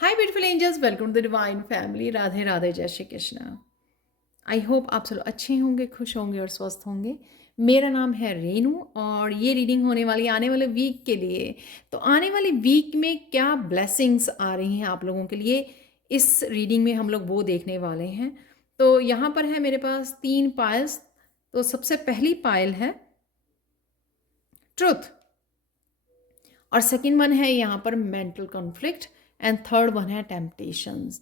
Hi beautiful angels, welcome to the divine family. Radhe Radhe, जय Shri Krishna. I hope आप सब अच्छे होंगे, खुश होंगे और स्वस्थ होंगे। मेरा नाम है रेनू और ये रीडिंग होने वाली आने वाले वीक के लिए। तो आने वाली वीक में क्या ब्लेसिंग्स आ रही हैं आप लोगों के लिए, इस रीडिंग में हम लोग वो देखने वाले हैं। तो यहाँ पर है मेरे पास 3 पायल्स। तो सबसे पहली पायल है ट्रुथ, और सेकंड वन है यहाँ पर mental conflict, and third one है टेम्पटेशंस।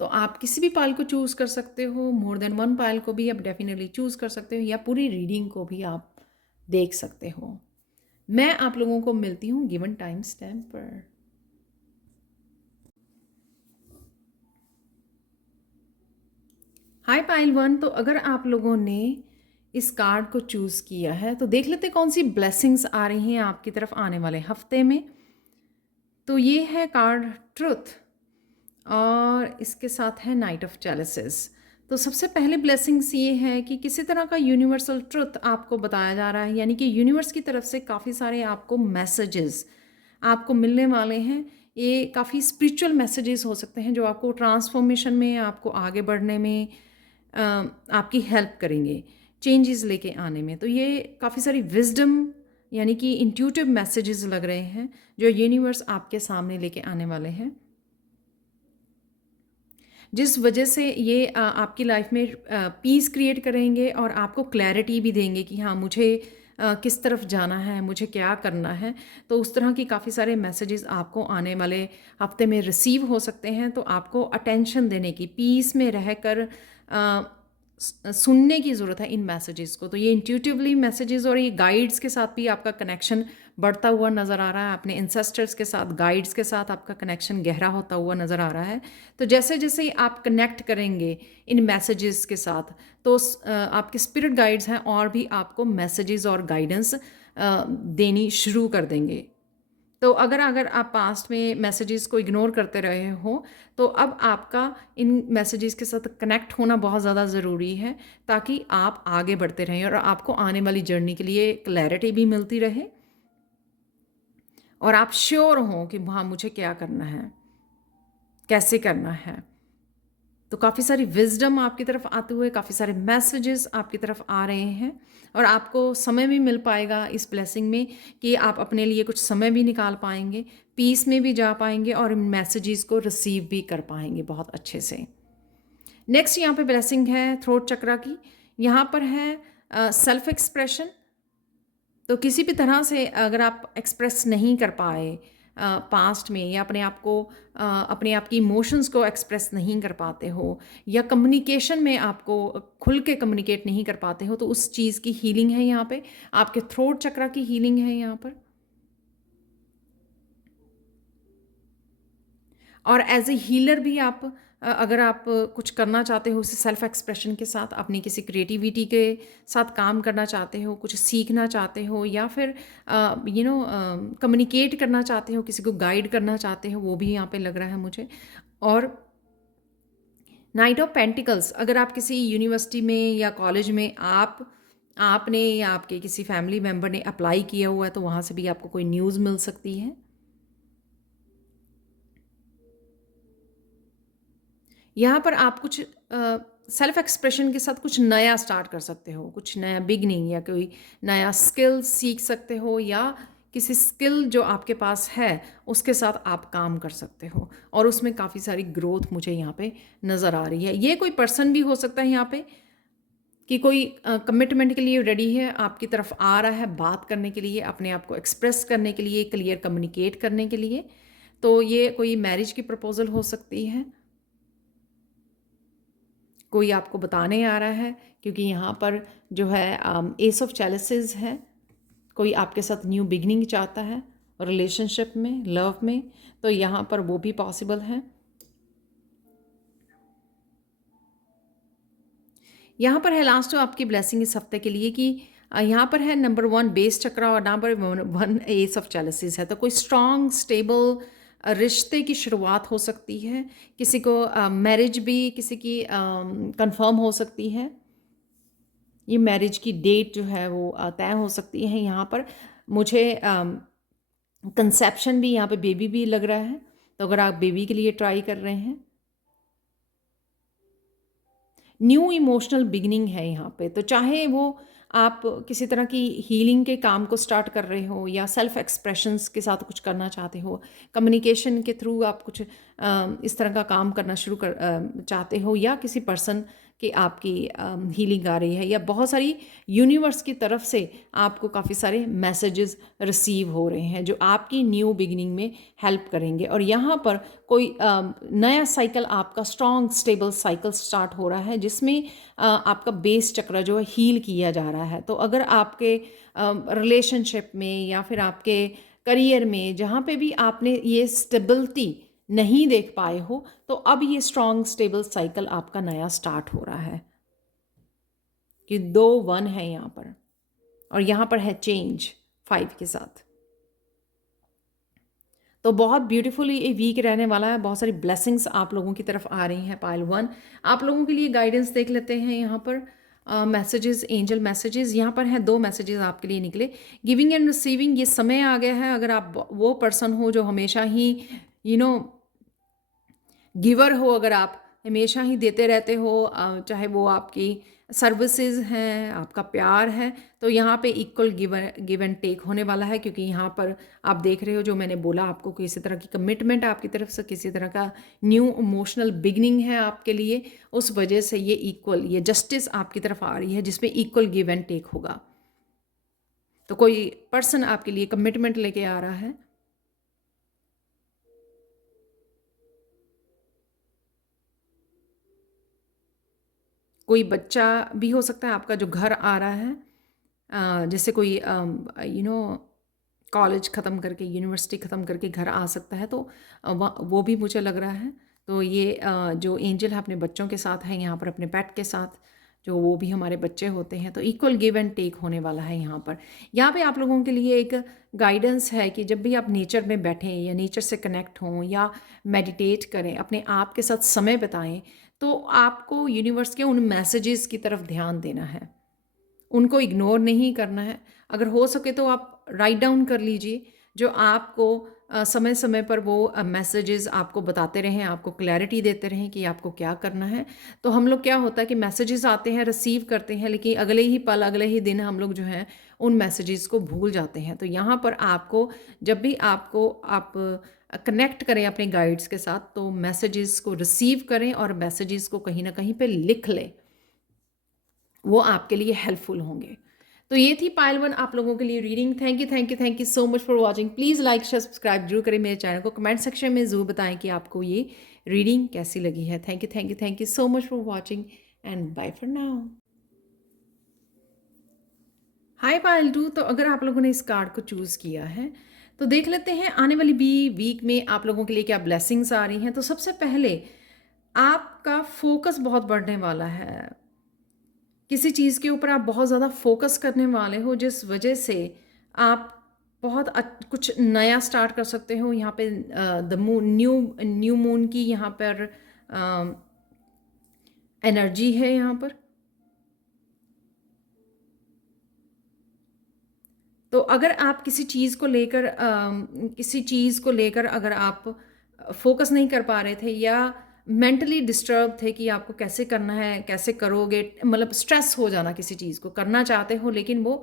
तो आप किसी भी पाल को चूज़ कर सकते हो, मोर देन वन पाल को भी आप डेफिनेटली चूज़ कर सकते हो, या पूरी रीडिंग को भी आप देख सकते हो। मैं आप लोगों को मिलती हूँ गिवन टाइम स्टैम्प पर। हाय पाइल वन, तो अगर आप लोगों ने इस कार्ड को चूज़ किया है तो देख लेते कौन सी ब्लेसिंग्स आ रही हैं आपकी तरफ आने वाले हफ्ते में। तो ये है कार्ड ट्रुथ और इसके साथ है नाइट ऑफ चैलिसेस। तो सबसे पहले ब्लेसिंग्स ये है कि किसी तरह का यूनिवर्सल ट्रुथ आपको बताया जा रहा है, यानी कि यूनिवर्स की तरफ से काफ़ी सारे आपको मैसेजेस आपको मिलने वाले हैं। ये काफ़ी स्पिरिचुअल मैसेजेस हो सकते हैं जो आपको ट्रांसफॉर्मेशन में, आपको आगे बढ़ने में आपकी हेल्प करेंगे, चेंजेस लेके आने में। तो ये काफ़ी सारी विजडम यानी कि इंट्यूटिव मैसेजेस लग रहे हैं जो यूनिवर्स आपके सामने लेके आने वाले हैं, जिस वजह से ये आपकी लाइफ में पीस क्रिएट करेंगे और आपको क्लैरिटी भी देंगे कि हाँ, मुझे किस तरफ जाना है, मुझे क्या करना है। तो उस तरह की काफ़ी सारे मैसेजेस आपको आने वाले हफ्ते में रिसीव हो सकते हैं। तो आपको अटेंशन देने की, पीस में रहकर सुनने की ज़रूरत है इन मैसेजेस को। तो ये इंट्यूटिवली मैसेजेस और ये गाइड्स के साथ भी आपका कनेक्शन बढ़ता हुआ नज़र आ रहा है। अपने इंसेस्टर्स के साथ, गाइड्स के साथ आपका कनेक्शन गहरा होता हुआ नज़र आ रहा है। तो जैसे जैसे आप कनेक्ट करेंगे इन मैसेजेस के साथ, तो आपके स्पिरिट गाइड्स हैं और भी आपको मैसेजेस और गाइडेंस देनी शुरू कर देंगे। तो अगर अगर आप पास्ट में मैसेजेस को इग्नोर करते रहे हो, तो अब आपका इन मैसेजेस के साथ कनेक्ट होना बहुत ज़्यादा ज़रूरी है, ताकि आप आगे बढ़ते रहें और आपको आने वाली जर्नी के लिए क्लैरिटी भी मिलती रहे और आप श्योर हों कि हाँ, मुझे क्या करना है, कैसे करना है। तो काफ़ी सारी विजडम आपकी तरफ आते हुए, काफ़ी सारे मैसेजेस आपकी तरफ आ रहे हैं और आपको समय भी मिल पाएगा इस ब्लेसिंग में कि आप अपने लिए कुछ समय भी निकाल पाएंगे, पीस में भी जा पाएंगे और मैसेजेस को रिसीव भी कर पाएंगे बहुत अच्छे से। नेक्स्ट यहाँ पे ब्लेसिंग है थ्रोट चक्रा की। यहाँ पर है सेल्फ एक्सप्रेशन। तो किसी भी तरह से अगर आप एक्सप्रेस नहीं कर पाए पास्ट में, या अपने आप को अपने आप की इमोशंस को एक्सप्रेस नहीं कर पाते हो, या कम्युनिकेशन में आपको खुल के कम्युनिकेट नहीं कर पाते हो, तो उस चीज़ की हीलिंग है यहाँ पे। आपके थ्रोट चक्रा की हीलिंग है यहाँ पर। और एज ए हीलर भी आप अगर आप कुछ करना चाहते हो उसे सेल्फ एक्सप्रेशन के साथ, अपनी किसी क्रिएटिविटी के साथ काम करना चाहते हो, कुछ सीखना चाहते हो, या फिर कम्युनिकेट करना चाहते हो, किसी को गाइड करना चाहते हो, वो भी यहाँ पे लग रहा है मुझे। और नाइट ऑफ पेंटिकल्स, अगर आप किसी यूनिवर्सिटी में या कॉलेज में आपने या आपके किसी फैमिली मेम्बर ने अप्लाई किया हुआ है, तो वहाँ से भी आपको कोई न्यूज़ मिल सकती है। यहाँ पर आप कुछ सेल्फ एक्सप्रेशन के साथ कुछ नया स्टार्ट कर सकते हो, कुछ नया बिगनिंग, या कोई नया स्किल सीख सकते हो, या किसी स्किल जो आपके पास है उसके साथ आप काम कर सकते हो, और उसमें काफ़ी सारी ग्रोथ मुझे यहाँ पे नज़र आ रही है। ये कोई पर्सन भी हो सकता है यहाँ पे कि कोई कमिटमेंट के लिए रेडी है, आपकी तरफ आ रहा है बात करने के लिए, अपने आप को एक्सप्रेस करने के लिए, क्लियर कम्युनिकेट करने के लिए। तो ये कोई मैरिज की प्रपोजल हो सकती है, कोई आपको बताने आ रहा है, क्योंकि यहाँ पर जो है एस ऑफ चैलिसेस है। कोई आपके साथ न्यू बिगनिंग चाहता है रिलेशनशिप में, लव में, तो यहाँ पर वो भी पॉसिबल है। यहाँ पर है लास्ट आपकी ब्लेसिंग इस हफ्ते के लिए कि यहाँ पर है नंबर 1 बेस चक्रा और नंबर 1 एस ऑफ चैलिसेस है। तो कोई स्ट्रॉन्ग स्टेबल रिश्ते की शुरुआत हो सकती है, किसी को मैरिज भी किसी की कंफर्म हो सकती है। ये मैरिज की डेट जो है वो तय हो सकती है। यहाँ पर मुझे कंसेप्शन भी, यहाँ पे बेबी भी लग रहा है। तो अगर आप बेबी के लिए ट्राई कर रहे हैं, न्यू इमोशनल बिगिनिंग है यहाँ पे। तो चाहे वो आप किसी तरह की हीलिंग के काम को स्टार्ट कर रहे हो या सेल्फ एक्सप्रेशंस के साथ कुछ करना चाहते हो, कम्युनिकेशन के थ्रू आप कुछ इस तरह का काम करना शुरू चाहते हो, या किसी पर्सन की आपकी हीलिंग आ रही है, या बहुत सारी यूनिवर्स की तरफ से आपको काफ़ी सारे मैसेजेस रिसीव हो रहे हैं जो आपकी न्यू बिगिनिंग में हेल्प करेंगे। और यहाँ पर कोई नया साइकिल आपका स्ट्रॉन्ग स्टेबल साइकिल स्टार्ट हो रहा है जिसमें आपका बेस चक्र जो है हील किया जा रहा है। तो अगर आपके रिलेशनशिप में या फिर आपके करियर में जहाँ पे भी आपने ये स्टेबिलिटी नहीं देख पाए हो, तो अब ये स्ट्रॉन्ग स्टेबल साइकिल आपका नया स्टार्ट हो रहा है कि 2 1 है यहाँ पर, और यहाँ पर है चेंज 5 के साथ। तो बहुत ब्यूटीफुली ये वीक रहने वाला है, बहुत सारी ब्लेसिंग्स आप लोगों की तरफ आ रही हैं। पाइल 1 आप लोगों के लिए गाइडेंस देख लेते हैं यहाँ पर। मैसेजेस, एंजल मैसेजेस यहाँ पर हैं, 2 मैसेजेस आपके लिए निकले। गिविंग एंड रिसीविंग, ये समय आ गया है। अगर आप वो पर्सन हो जो हमेशा ही गिवर हो, अगर आप हमेशा ही देते रहते हो, चाहे वो आपकी सर्विसेज हैं, आपका प्यार है, तो यहाँ पे इक्वल गिव एंड टेक होने वाला है। क्योंकि यहाँ पर आप देख रहे हो जो मैंने बोला आपको, किसी तरह की कमिटमेंट आपकी तरफ से, किसी तरह का न्यू इमोशनल बिगनिंग है आपके लिए। उस वजह से ये जस्टिस आपकी तरफ आ रही है जिसमें इक्वल गिव एंड टेक होगा। तो कोई पर्सन आपके लिए कमिटमेंट लेके आ रहा है। कोई बच्चा भी हो सकता है आपका जो घर आ रहा है, जैसे कोई कॉलेज ख़त्म करके, यूनिवर्सिटी ख़त्म करके घर आ सकता है, तो वो भी मुझे लग रहा है। तो ये जो एंजल है अपने बच्चों के साथ है यहाँ पर, अपने पेट के साथ, जो वो भी हमारे बच्चे होते हैं। तो इक्वल गिव एंड टेक होने वाला है यहाँ पर। यहाँ पे आप लोगों के लिए एक गाइडेंस है कि जब भी आप नेचर में बैठें या नेचर से कनेक्ट हों या मेडिटेट करें, अपने आप के साथ समय बिताएं, तो आपको यूनिवर्स के उन मैसेजेस की तरफ ध्यान देना है, उनको इग्नोर नहीं करना है। अगर हो सके तो आप राइट डाउन कर लीजिए जो आपको समय समय पर वो मैसेजेस आपको बताते रहें, आपको क्लैरिटी देते रहें कि आपको क्या करना है। तो हम लोग क्या होता है कि मैसेजेस आते हैं, रिसीव करते हैं, लेकिन अगले ही पल, अगले ही दिन हम लोग जो हैं उन मैसेजेस को भूल जाते हैं। तो यहाँ पर आपको जब भी आप कनेक्ट करें अपने गाइड्स के साथ, तो मैसेजेस को रिसीव करें और मैसेजेस को कहीं ना कहीं पे लिख लें, वो आपके लिए हेल्पफुल होंगे। तो ये थी पायल 1 आप लोगों के लिए reading. Thank you so much for watching. Please like share subscribe जरूर करें मेरे चैनल को। कमेंट सेक्शन में ज़रूर बताएं कि आपको ये रीडिंग कैसी लगी है। Thank you so much for watching and bye for now. Hi Payal 2, तो अगर आप लोगों ने इस कार्ड को चूज़ किया है तो देख लेते हैं आने वाली वीक में आप लोगों के लिए क्या ब्लेसिंग्स आ रही हैं। तो सबसे पहले आपका फोकस बहुत बढ़ने वाला है, किसी चीज़ के ऊपर आप बहुत ज़्यादा फोकस करने वाले हो, जिस वजह से आप बहुत कुछ नया स्टार्ट कर सकते हो। यहाँ पे द मून, न्यू मून की यहाँ पर एनर्जी है यहाँ पर। तो अगर आप किसी चीज़ को लेकर अगर आप फोकस नहीं कर पा रहे थे या मेंटली डिस्टर्ब थे कि आपको कैसे करना है, कैसे करोगे, मतलब स्ट्रेस हो जाना, किसी चीज़ को करना चाहते हो लेकिन वो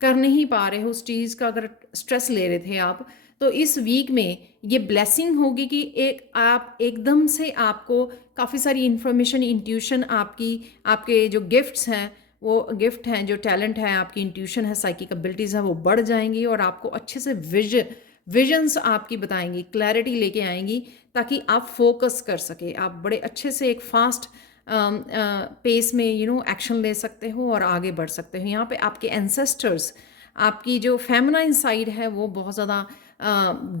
कर नहीं पा रहे हो, उस चीज़ का अगर स्ट्रेस ले रहे थे आप, तो इस वीक में ये ब्लेसिंग होगी कि आप एकदम से आपको काफ़ी सारी इंफॉर्मेशन, इंट्यूशन, आपके जो गिफ्ट्स हैं, वो गिफ्ट हैं, जो टैलेंट है, आपकी इंट्यूशन है, साइकिक एबिलिटीज़ है, वो बढ़ जाएंगी और आपको अच्छे से विजन्स आपकी बताएंगी, क्लैरिटी लेके आएंगी, ताकि आप फोकस कर सके, आप बड़े अच्छे से एक फास्ट पेस में एक्शन ले सकते हो और आगे बढ़ सकते हो। यहाँ पे आपके एंसेस्टर्स, आपकी जो फेमिनाइन साइड है वो बहुत ज़्यादा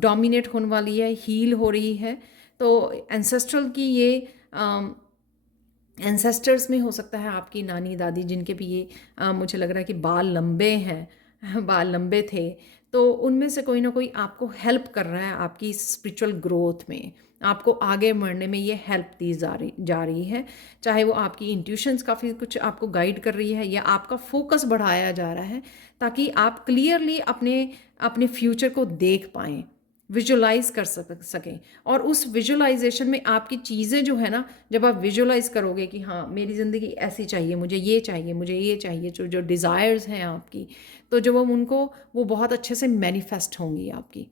डोमिनेट होने वाली है, हील हो रही है। तो एंसेस्ट्रल की ये एंसेस्टर्स में हो सकता है आपकी नानी दादी, जिनके भी ये मुझे लग रहा है कि बाल लंबे हैं, बाल लंबे थे, तो उनमें से कोई ना कोई आपको हेल्प कर रहा है आपकी स्पिरिचुअल ग्रोथ में, आपको आगे बढ़ने में ये हेल्प दी जा रही है। चाहे वो आपकी इंट्यूशंस काफ़ी कुछ आपको गाइड कर रही है या आपका फोकस बढ़ाया जा रहा है, ताकि आप क्लियरली अपने फ्यूचर को देख पाएँ, विजुलाइज कर सकें। और उस विजुलाइजेशन में आपकी चीज़ें जो है ना, जब आप विजुलाइज करोगे कि हाँ मेरी ज़िंदगी ऐसी चाहिए, मुझे ये चाहिए, मुझे ये चाहिए, जो जो डिज़ायर्स हैं आपकी, तो जब हम उनको, वो बहुत अच्छे से मैनिफेस्ट होंगी आपकी।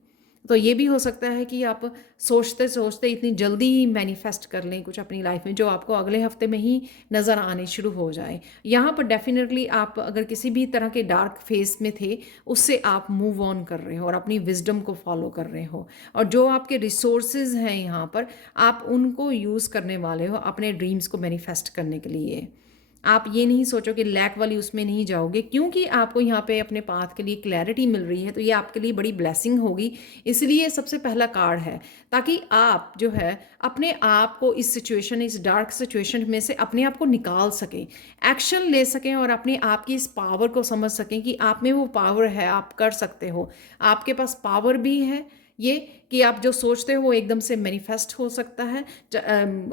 तो ये भी हो सकता है कि आप सोचते सोचते इतनी जल्दी ही मैनिफेस्ट कर लें कुछ अपनी लाइफ में, जो आपको अगले हफ्ते में ही नज़र आने शुरू हो जाए। यहाँ पर डेफिनेटली आप अगर किसी भी तरह के डार्क फेस में थे, उससे आप मूव ऑन कर रहे हो और अपनी विजडम को फॉलो कर रहे हो। और जो आपके रिसोर्सेज हैं यहाँ पर, आप उनको यूज़ करने वाले हो अपने ड्रीम्स को मैनिफेस्ट करने के लिए। आप ये नहीं सोचो कि लैक वाली उसमें नहीं जाओगे, क्योंकि आपको यहाँ पे अपने पाथ के लिए क्लैरिटी मिल रही है, तो ये आपके लिए बड़ी ब्लेसिंग होगी। इसलिए सबसे पहला कार्ड है, ताकि आप जो है अपने आप को इस सिचुएशन, इस डार्क सिचुएशन में से अपने आप को निकाल सकें, एक्शन ले सकें और अपने आप की इस पावर को समझ सकें कि आप में वो पावर है, आप कर सकते हो। आपके पास पावर भी है ये, कि आप जो सोचते हो वो एकदम से मैनिफेस्ट हो सकता है।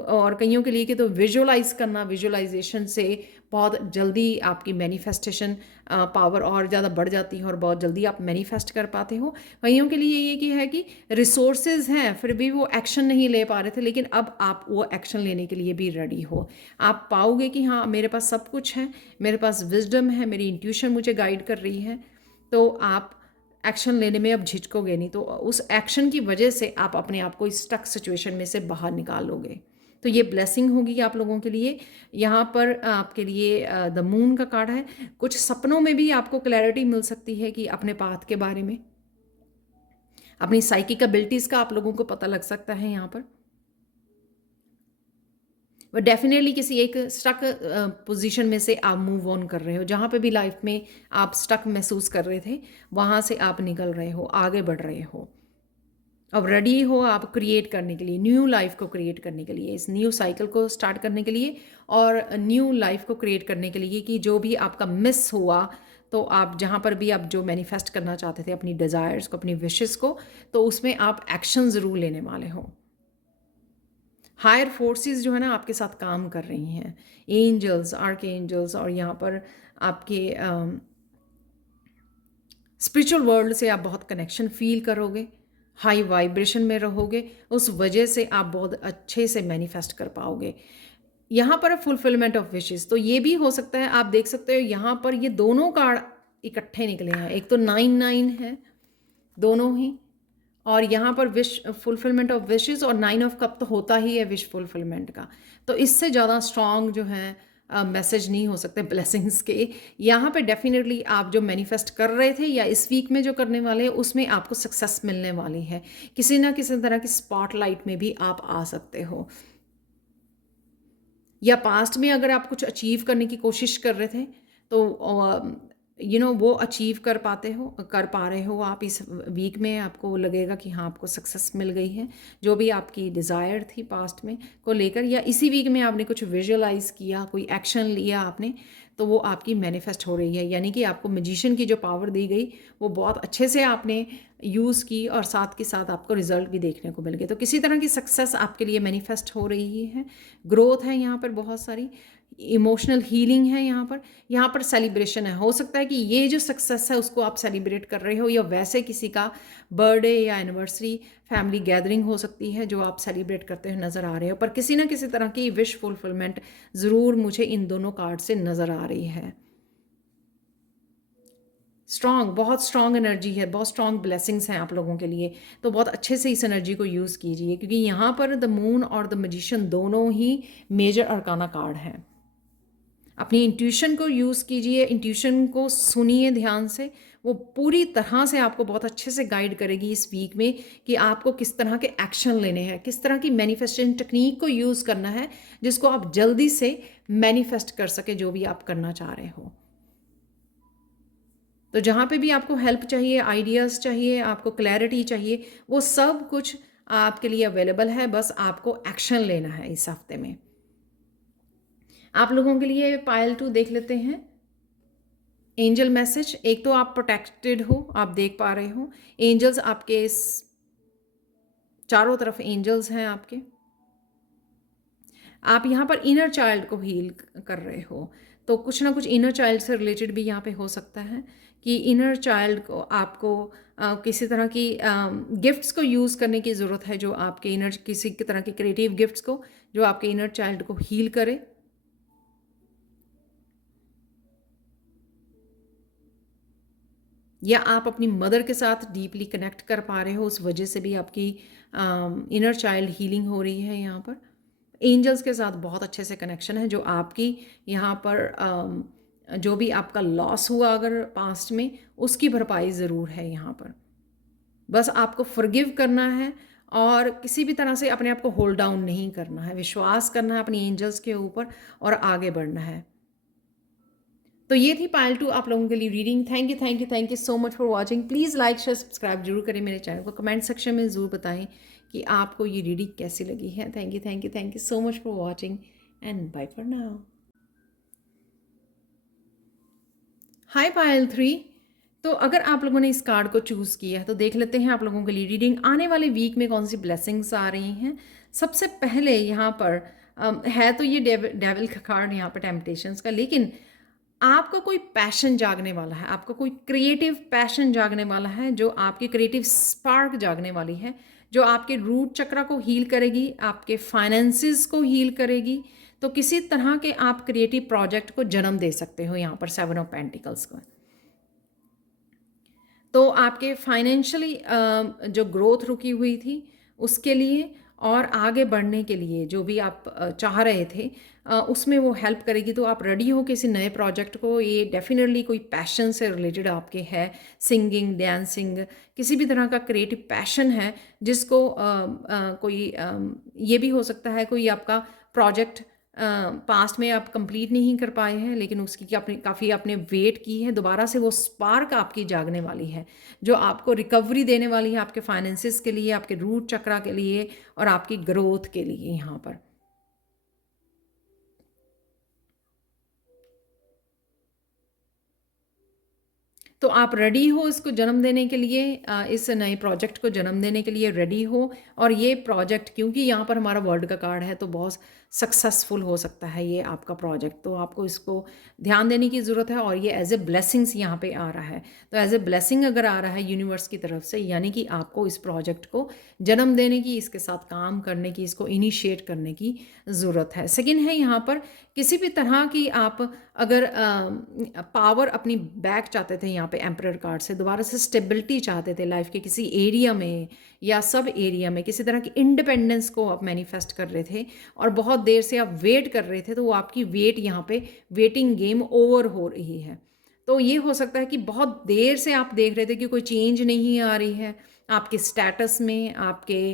और कईयों के लिए कि तो विजुलाइज करना, विजुलाइजेशन से बहुत जल्दी आपकी मैनिफेस्टेशन पावर और ज़्यादा बढ़ जाती है और बहुत जल्दी आप मैनिफेस्ट कर पाते हो। कईयों के लिए ये कि है कि रिसोर्सेज हैं फिर भी वो एक्शन नहीं ले पा रहे थे, लेकिन अब आप वो एक्शन लेने के लिए भी रेडी हो। आप पाओगे कि हाँ मेरे पास सब कुछ है, मेरे पास विजडम है, मेरी इंट्यूशन मुझे गाइड कर रही है, तो आप एक्शन लेने में अब झिझकोगे नहीं। तो उस एक्शन की वजह से आप अपने आप को इस स्टक सिचुएशन में से बाहर निकालोगे। तो ये ब्लेसिंग होगी आप लोगों के लिए। यहाँ पर आपके लिए द मून का कार्ड है। कुछ सपनों में भी आपको क्लैरिटी मिल सकती है कि अपने पाथ के बारे में, अपनी साइकिक एबिलिटीज़ का आप लोगों को पता लग सकता है यहाँ पर। वह डेफिनेटली किसी एक स्टक पोजीशन में से आप मूव ऑन कर रहे हो। जहाँ पे भी लाइफ में आप स्टक महसूस कर रहे थे, वहाँ से आप निकल रहे हो, आगे बढ़ रहे हो। अब रेडी हो आप क्रिएट करने के लिए, न्यू लाइफ को क्रिएट करने के लिए, इस न्यू साइकिल को स्टार्ट करने के लिए और न्यू लाइफ को क्रिएट करने के लिए, कि जो भी आपका मिस हुआ, तो आप जहाँ पर भी आप जो मैनिफेस्ट करना चाहते थे अपनी डिज़ायर्स को, अपनी विशेस को, तो उसमें आप एक्शन ज़रूर लेने वाले हो। हायर फोर्सेस जो है ना आपके साथ काम कर रही हैं, एंजल्स, आर्क एंजल्स, और यहाँ पर आपके स्पिरिचुअल वर्ल्ड से आप बहुत कनेक्शन फील करोगे, हाई वाइब्रेशन में रहोगे, उस वजह से आप बहुत अच्छे से मैनिफेस्ट कर पाओगे। यहाँ पर फुलफिलमेंट ऑफ विशेस, तो ये भी हो सकता है, आप देख सकते हो यहाँ पर ये दोनों कार्ड इकट्ठे निकले हैं। एक तो 9-9 है दोनों ही, और यहाँ पर विश फुलफिलमेंट ऑफ विशेस, और 9 ऑफ कप तो होता ही है विश फुलफिलमेंट का। तो इससे ज़्यादा स्ट्रॉन्ग जो है मैसेज नहीं हो सकते ब्लेसिंग्स के। यहाँ पे डेफिनेटली आप जो मैनिफेस्ट कर रहे थे या इस वीक में जो करने वाले हैं, उसमें आपको सक्सेस मिलने वाली है। किसी ना किसी तरह की स्पॉटलाइट में भी आप आ सकते हो, या पास्ट में अगर आप कुछ अचीव करने की कोशिश कर रहे थे, तो वो अचीव कर पा रहे हो आप इस वीक में। आपको लगेगा कि हाँ आपको सक्सेस मिल गई है, जो भी आपकी डिज़ायर थी पास्ट में को लेकर, या इसी वीक में आपने कुछ विजुअलाइज किया, कोई एक्शन लिया आपने, तो वो आपकी मैनिफेस्ट हो रही है। यानी कि आपको मैजिशियन की जो पावर दी गई, वो बहुत अच्छे से आपने यूज़ की, और साथ के साथ आपको रिजल्ट भी देखने को मिल गए। तो किसी तरह की सक्सेस आपके लिए मैनिफेस्ट हो रही है, ग्रोथ है यहाँ पर बहुत सारी, इमोशनल हीलिंग है यहाँ पर सेलिब्रेशन है। हो सकता है कि ये जो सक्सेस है उसको आप सेलिब्रेट कर रहे हो, या वैसे किसी का बर्थडे या एनिवर्सरी, फैमिली गैदरिंग हो सकती है जो आप सेलिब्रेट करते हुए नज़र आ रहे हो। पर किसी ना किसी तरह की विश फुलफिलमेंट ज़रूर मुझे इन दोनों कार्ड से नज़र आ रही है। बहुत स्ट्रॉन्ग एनर्जी है, बहुत स्ट्रॉन्ग ब्लेसिंग्स हैं आप लोगों के लिए। तो बहुत अच्छे से इस एनर्जी को यूज़ कीजिए, क्योंकि यहाँ पर द मून और द मैजिशियन दोनों ही मेजर अरकाना कार्ड हैं। अपनी इंट्यूशन को यूज़ कीजिए, इंट्यूशन को सुनिए ध्यान से, वो पूरी तरह से आपको बहुत अच्छे से गाइड करेगी इस वीक में, कि आपको किस तरह के एक्शन लेने हैं, किस तरह की मैनिफेस्टेशन टेक्निक को यूज़ करना है, जिसको आप जल्दी से मैनिफेस्ट कर सके जो भी आप करना चाह रहे हो। तो जहाँ पे भी आपको हेल्प चाहिए, आइडियाज़ चाहिए, आपको क्लैरिटी चाहिए, वो सब कुछ आपके लिए अवेलेबल है। बस आपको एक्शन लेना है इस हफ्ते में। आप लोगों के लिए पायल 2 देख लेते हैं। एंजल मैसेज, एक तो आप प्रोटेक्टेड हो, आप देख पा रहे हो एंजल्स आपके चारों तरफ एंजल्स हैं आपके। आप यहाँ पर इनर चाइल्ड को हील कर रहे हो, तो कुछ ना कुछ इनर चाइल्ड से रिलेटेड भी यहाँ पे हो सकता है कि इनर चाइल्ड को आपको किसी तरह की गिफ्ट्स को यूज़ करने की ज़रूरत है, जो आपके इनर किसी की तरह के क्रिएटिव गिफ्ट्स को जो आपके इनर चाइल्ड को हील करे। या आप अपनी मदर के साथ डीपली कनेक्ट कर पा रहे हो, उस वजह से भी आपकी इनर चाइल्ड हीलिंग हो रही है यहाँ पर। एंजल्स के साथ बहुत अच्छे से कनेक्शन है, जो आपकी यहाँ पर जो भी आपका लॉस हुआ अगर पास्ट में, उसकी भरपाई ज़रूर है यहाँ पर। बस आपको फॉरगिव करना है और किसी भी तरह से अपने आप को होल्ड डाउन नहीं करना है, विश्वास करना है अपनी एंजल्स के ऊपर और आगे बढ़ना है। तो ये थी पायल 2 आप लोगों के लिए reading. Thank you so much for watching. Please like share subscribe जरूर करें मेरे चैनल को। कमेंट सेक्शन में ज़रूर बताएं कि आपको ये रीडिंग कैसी लगी है। Thank you so much for watching and bye for now. Hi Payal 3। तो अगर आप लोगों ने इस कार्ड को चूज़ किया है तो देख लेते हैं आप लोगों के लिए रीडिंग आने वाले वीक में कौन सी ब्लेसिंग्स आ रही हैं। सबसे पहले यहाँ पर है तो ये डेविल का कार्ड यहाँ पर टेम्पटेशंस का, लेकिन आपका कोई पैशन जागने वाला है, आपका कोई क्रिएटिव पैशन जागने वाला है, जो आपकी क्रिएटिव स्पार्क जागने वाली है, जो आपके रूट चक्रा को हील करेगी, आपके फाइनेंसिस को हील करेगी। तो किसी तरह के आप क्रिएटिव प्रोजेक्ट को जन्म दे सकते हो यहाँ पर 7 ऑफ पेंटिकल्स को। तो आपके फाइनेंशियली जो ग्रोथ रुकी हुई थी उसके लिए और आगे बढ़ने के लिए जो भी आप चाह रहे थे उसमें वो हेल्प करेगी। तो आप रेडी हो किसी नए प्रोजेक्ट को। ये डेफिनेटली कोई पैशन से रिलेटेड आपके है, सिंगिंग, डांसिंग, किसी भी तरह का क्रिएटिव पैशन है जिसको कोई ये भी हो सकता है कोई आपका प्रोजेक्ट पास्ट में आप कंप्लीट नहीं कर पाए हैं, लेकिन उसकी आपने काफ़ी आपने वेट की है, दोबारा से वो स्पार्क आपकी जागने वाली है जो आपको रिकवरी देने वाली है, आपके फाइनेंसिस के लिए, आपके रूट चक्रा के लिए और आपकी ग्रोथ के लिए यहाँ पर। तो आप रेडी हो इसको जन्म देने के लिए, इस नए प्रोजेक्ट को जन्म देने के लिए रेडी हो। और ये प्रोजेक्ट, क्योंकि यहाँ पर हमारा वर्ल्ड का कार्ड है, तो बहुत सक्सेसफुल हो सकता है ये आपका प्रोजेक्ट। तो आपको इसको ध्यान देने की ज़रूरत है और ये एज ए ब्लेसिंग्स यहाँ पे आ रहा है। तो एज ए ब्लेसिंग अगर आ रहा है यूनिवर्स की तरफ से, यानी कि आपको इस प्रोजेक्ट को जन्म देने की, इसके साथ काम करने की, इसको इनिशिएट करने की ज़रूरत है। सेकेंड है यहाँ पर किसी भी तरह की आप अगर पावर अपनी बैक चाहते थे यहाँ पे एम्परर कार्ड से, दोबारा से स्टेबिलिटी चाहते थे लाइफ के किसी एरिया में या सब एरिया में, किसी तरह की इंडिपेंडेंस को आप मैनिफेस्ट कर रहे थे और बहुत देर से आप वेट कर रहे थे, तो वो आपकी वेट यहाँ पे वेटिंग गेम ओवर हो रही है। तो ये हो सकता है कि बहुत देर से आप देख रहे थे कि कोई चेंज नहीं आ रही है आपके स्टेटस में, आपके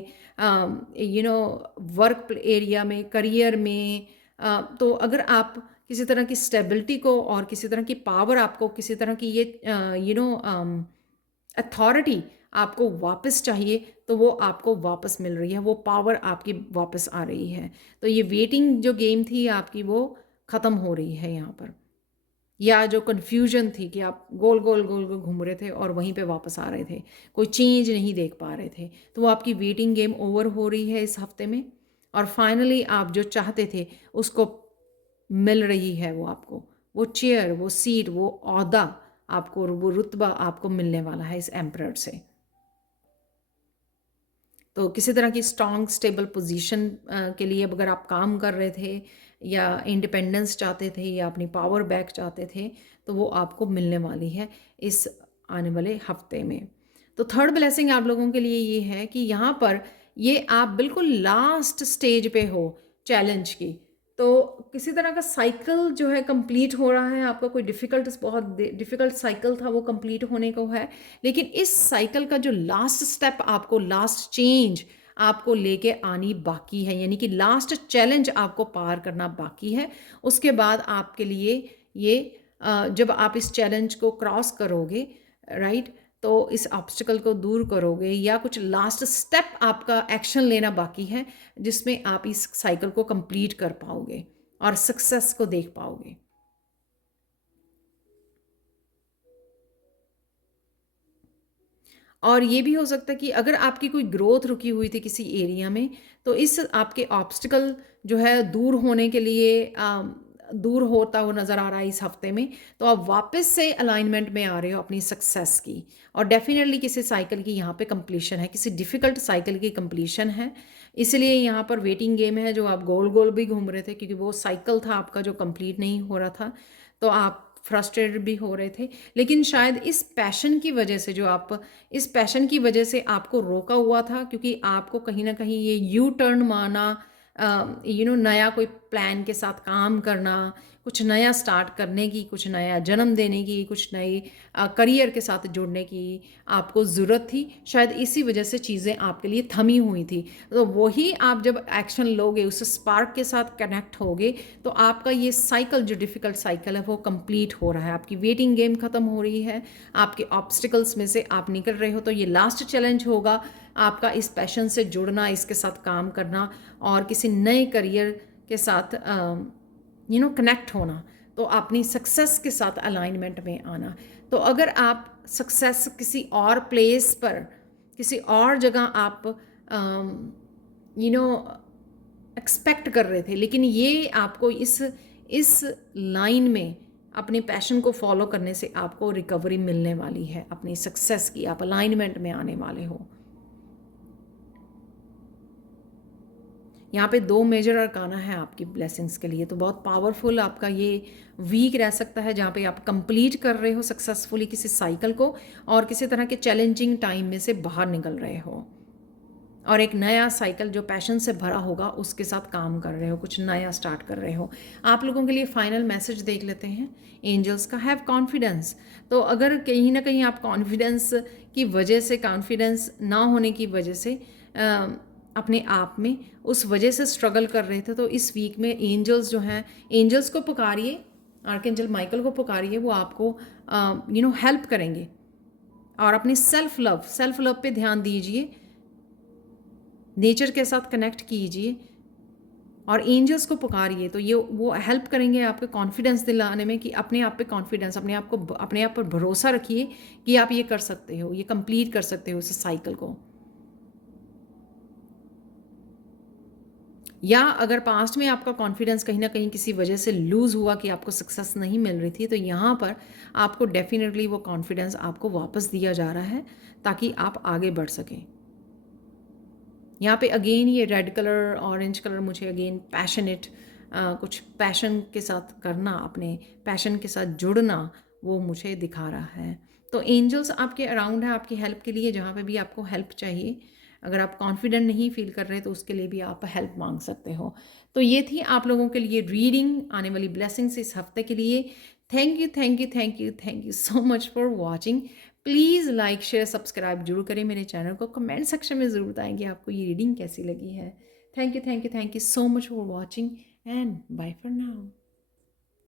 वर्क एरिया में, करियर में। तो अगर आप किसी तरह की स्टेबिलिटी को और किसी तरह की पावर, आपको किसी तरह की ये अथॉरिटी आपको वापस चाहिए, तो वो आपको वापस मिल रही है, वो पावर आपकी वापस आ रही है। तो ये वेटिंग जो गेम थी आपकी, वो ख़त्म हो रही है यहाँ पर। या जो कन्फ्यूजन थी कि आप गोल गोल गोल गोल घूम रहे थे और वहीं पे वापस आ रहे थे, कोई चेंज नहीं देख पा रहे थे, तो वो आपकी वेटिंग गेम ओवर हो रही है इस हफ्ते में। और फाइनली आप जो चाहते थे उसको मिल रही है, वो आपको वो चेयर, वो सीट, वो ओहदा आपको, वो रुतबा आपको मिलने वाला है इस एम्परर से। तो किसी तरह की स्ट्रॉन्ग स्टेबल पोजीशन के लिए अगर आप काम कर रहे थे या इंडिपेंडेंस चाहते थे या अपनी पावर बैक चाहते थे, तो वो आपको मिलने वाली है इस आने वाले हफ्ते में। तो थर्ड ब्लेसिंग आप लोगों के लिए ये है कि यहाँ पर ये आप बिल्कुल लास्ट स्टेज पे हो चैलेंज की। तो किसी तरह का साइकिल जो है कंप्लीट हो रहा है आपका, कोई बहुत डिफ़िकल्ट साइकिल था वो कंप्लीट होने को है, लेकिन इस साइकिल का जो लास्ट स्टेप आपको, लास्ट चेंज आपको लेके आनी बाकी है, यानी कि लास्ट चैलेंज आपको पार करना बाकी है। उसके बाद आपके लिए ये जब आप इस चैलेंज को क्रॉस करोगे, राइट, तो इस ऑब्स्टिकल को दूर करोगे या कुछ लास्ट स्टेप आपका एक्शन लेना बाकी है जिसमें आप इस साइकिल को कंप्लीट कर पाओगे और सक्सेस को देख पाओगे। और ये भी हो सकता है कि अगर आपकी कोई ग्रोथ रुकी हुई थी किसी एरिया में, तो इस आपके ऑब्स्टिकल जो है दूर होने के लिए दूर होता हुआ नज़र आ रहा है इस हफ्ते में, तो आप वापस से अलाइनमेंट में आ रहे हो अपनी सक्सेस की, और डेफिनेटली किसी साइकिल की यहाँ पे कंप्लीशन है, किसी डिफ़िकल्ट साइकिल की कंप्लीशन है। इसलिए यहाँ पर वेटिंग गेम है, जो आप गोल गोल भी घूम रहे थे क्योंकि वो साइकिल था आपका जो कंप्लीट नहीं हो रहा था, तो आप फ्रस्ट्रेटेड भी हो रहे थे। लेकिन शायद इस पैशन की वजह से, जो आप इस पैशन की वजह से आपको रोका हुआ था, क्योंकि आपको कहीं ना कहीं ये यू टर्न मारना, नया कोई प्लान के साथ काम करना, कुछ नया स्टार्ट करने की, कुछ नया जन्म देने की, कुछ नई करियर के साथ जुड़ने की आपको ज़रूरत थी। शायद इसी वजह से चीज़ें आपके लिए थमी हुई थी। तो वही आप जब एक्शन लोगे, उस स्पार्क के साथ कनेक्ट होगे, तो आपका ये साइकिल, जो डिफ़िकल्ट साइकिल है, वो कंप्लीट हो रहा है। आपकी वेटिंग गेम ख़त्म हो रही है, आपके ऑब्स्टिकल्स में से आप निकल रहे हो। तो ये लास्ट चैलेंज होगा आपका, इस पैशन से जुड़ना, इसके साथ काम करना और किसी नए करियर के साथ कनेक्ट होना, तो अपनी सक्सेस के साथ अलाइनमेंट में आना। तो अगर आप सक्सेस किसी और प्लेस पर, किसी और जगह आप एक्सपेक्ट कर रहे थे, लेकिन ये आपको इस लाइन में अपने पैशन को फॉलो करने से आपको रिकवरी मिलने वाली है अपनी सक्सेस की, आप अलाइनमेंट में आने वाले हो। यहाँ पे 2 मेजर अरकाना है आपकी ब्लेसिंग्स के लिए, तो बहुत पावरफुल आपका ये वीक रह सकता है, जहाँ पे आप कंप्लीट कर रहे हो सक्सेसफुली किसी साइकिल को, और किसी तरह के चैलेंजिंग टाइम में से बाहर निकल रहे हो, और एक नया साइकिल जो पैशन से भरा होगा उसके साथ काम कर रहे हो, कुछ नया स्टार्ट कर रहे हो। आप लोगों के लिए फाइनल मैसेज देख लेते हैं एंजल्स का। Have confidence. तो अगर कहीं ना कहीं आप कॉन्फिडेंस की वजह से, कॉन्फिडेंस ना होने की वजह से अपने आप में उस वजह से स्ट्रगल कर रहे थे, तो इस वीक में एंजल्स जो हैं, एंजल्स को पुकारिए, आर्कएंजल माइकल को पुकारिए, वो आपको हेल्प करेंगे। और अपनी सेल्फ लव पे ध्यान दीजिए, नेचर के साथ कनेक्ट कीजिए और एंजल्स को पुकारिए, तो ये वो हेल्प करेंगे आपके कॉन्फिडेंस दिलाने में, कि अपने आप पे कॉन्फिडेंस, अपने आप पर भरोसा रखिए कि आप ये कर सकते हो, ये कंप्लीट कर सकते हो इस साइकिल को। या अगर पास्ट में आपका कॉन्फिडेंस कहीं ना कहीं किसी वजह से लूज़ हुआ कि आपको सक्सेस नहीं मिल रही थी, तो यहाँ पर आपको डेफिनेटली वो कॉन्फिडेंस आपको वापस दिया जा रहा है ताकि आप आगे बढ़ सकें। यहाँ पे अगेन ये रेड कलर, ऑरेंज कलर मुझे अगेन पैशनेट, कुछ पैशन के साथ करना, अपने पैशन के साथ जुड़ना, वो मुझे दिखा रहा है। तो एंजल्स आपके अराउंड है आपकी हेल्प के लिए, जहाँ पे भी आपको हेल्प चाहिए। अगर आप कॉन्फिडेंट नहीं फील कर रहे तो उसके लिए भी आप हेल्प मांग सकते हो। तो ये थी आप लोगों के लिए रीडिंग, आने वाली ब्लेसिंग्स इस हफ्ते के लिए। Thank you, thank you, thank you, thank you so much for watching. Please like, share, subscribe जरूर करें मेरे चैनल को। कमेंट सेक्शन में ज़रूर बताएंगे आपको ये रीडिंग कैसी लगी है। Thank you, thank you, thank you so much for watching and bye for now.